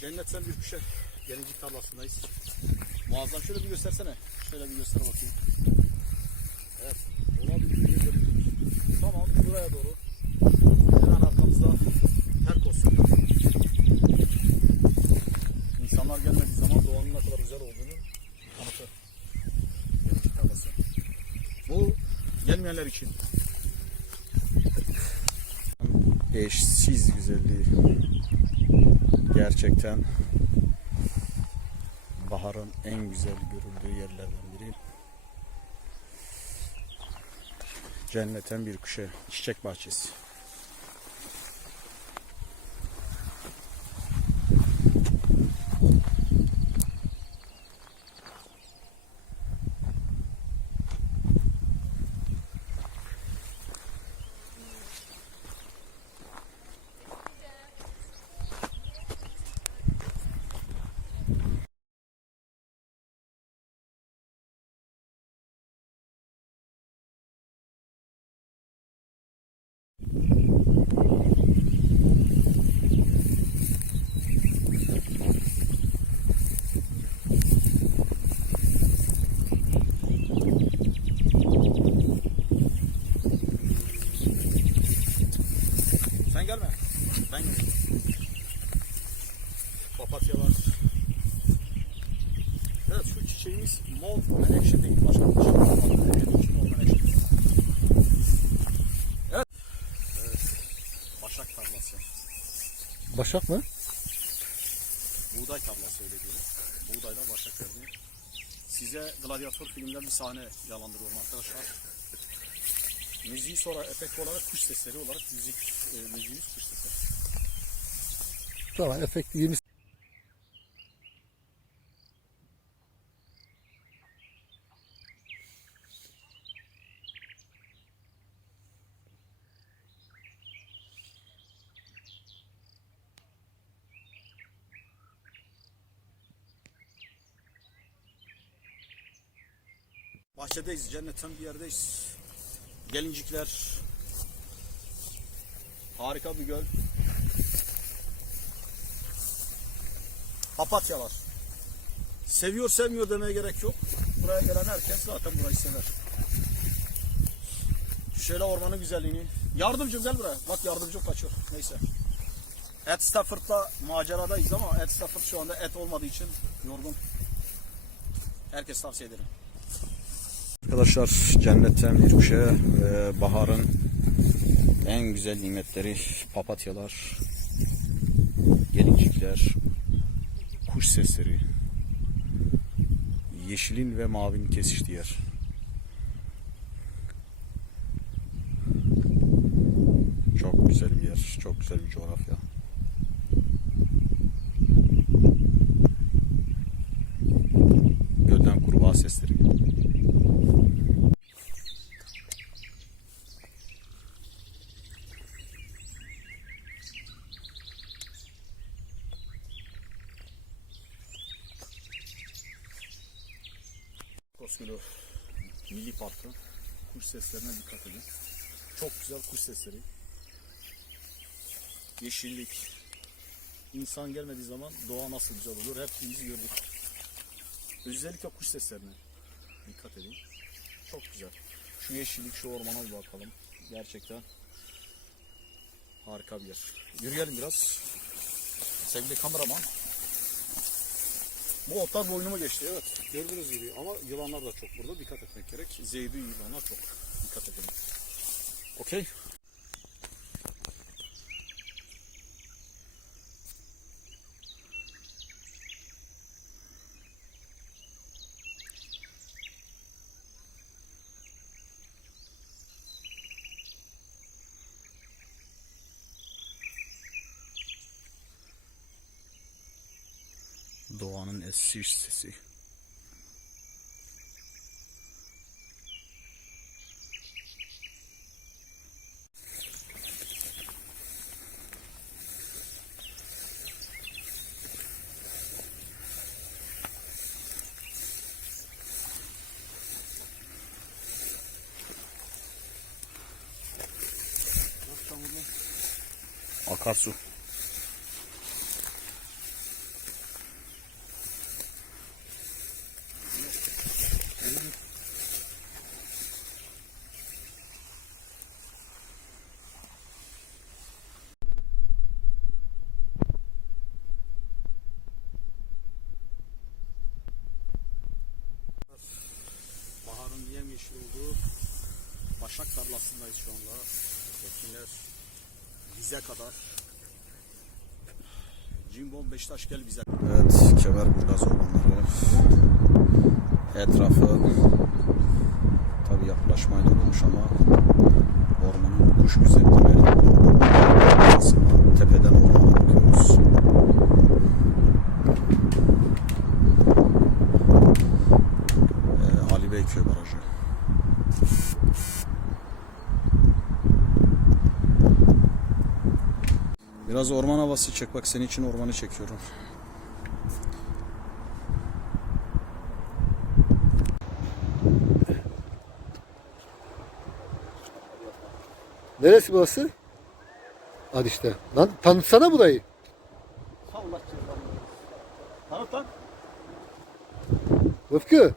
Cennetten bir kuşa gelincik tarlasındayız. Muazzam şöyle bir göstersene. Şöyle bir göster bakayım. Evet. Olabildiğince Tamam buraya doğru. Hemen arkamızda terk olsun. İnsanlar gelmediği zaman doğanın ne kadar güzel olduğunu kanıtı. Gelincik tarlası. Bu gelmeyenler için. Eşsiz güzelliği. Gerçekten baharın en güzel görüldüğü yerlerden biri. Cennetten bir kuşa çiçek bahçesi. Papatyalar. Evet şu çiçeğimiz mol menekşe değil. Başka bir. Evet, menekşe. Evet. Evet. Başak tarlası. Başak mı? Buğday tarlası öyle diyoruz. Buğdayla başak verdi. Size Gladiator filmden bir sahne yalandırıyorum arkadaşlar. Müziği sonra efekt olarak kuş sesleri olarak müzik e, müziğimiz kuş sesleri. Tamam efekt 20 Bahçedeyiz, cennetten bir yerdeyiz. Gelincikler. Harika bir göl. Papatyalar. Seviyor sevmiyor demeye gerek yok. Buraya gelen herkes zaten burayı sever. Şöyle ormanın güzelliğini. Yardımcım gel buraya. Bak yardımcım kaçıyor. Neyse. Ed Stafford'da maceradayız ama Ed Stafford şu anda et olmadığı için yorgun. Herkes tavsiye ederim. Arkadaşlar cennetten bir kuşa e, baharın en güzel nimetleri papatyalar, gelincikler, kuş sesleri, yeşilin ve mavinin kesiştiği yer. Çok güzel bir yer, çok güzel bir coğrafya. Koskulu Milli Parkı kuş seslerine dikkat edin. Çok güzel kuş sesleri. Yeşillik. İnsan gelmediği zaman doğa nasıl güzel olur hepimiz gördük. Özellikle kuş seslerine dikkat edin. Çok güzel. Şu yeşillik, şu ormana bir bakalım. Gerçekten harika bir yer. Yürüyelim biraz. Sevgili kameraman. Bu otlar boynuma geçti evet. Gördüğünüz gibi ama yılanlar da çok burada. Dikkat etmek gerek. Zeydi yılanlar çok. Dikkat edelim. Okey. Doğanın eski sesi. Akarsu. Meşhur olduğu Başak tarlasındayız şu anda. Ekinler bize kadar. Cimbom Beşiktaş gel bize. Evet, Kemerburgaz ormanları. Etrafı tabi yaklaşmayla olmuş ama ormanın kuş güzellikleri Biraz orman havası çek bak senin için ormanı çekiyorum. Neresi burası? Hadi işte. Lan tanıtsana burayı. Allah Tanıt lan. Rıfkı.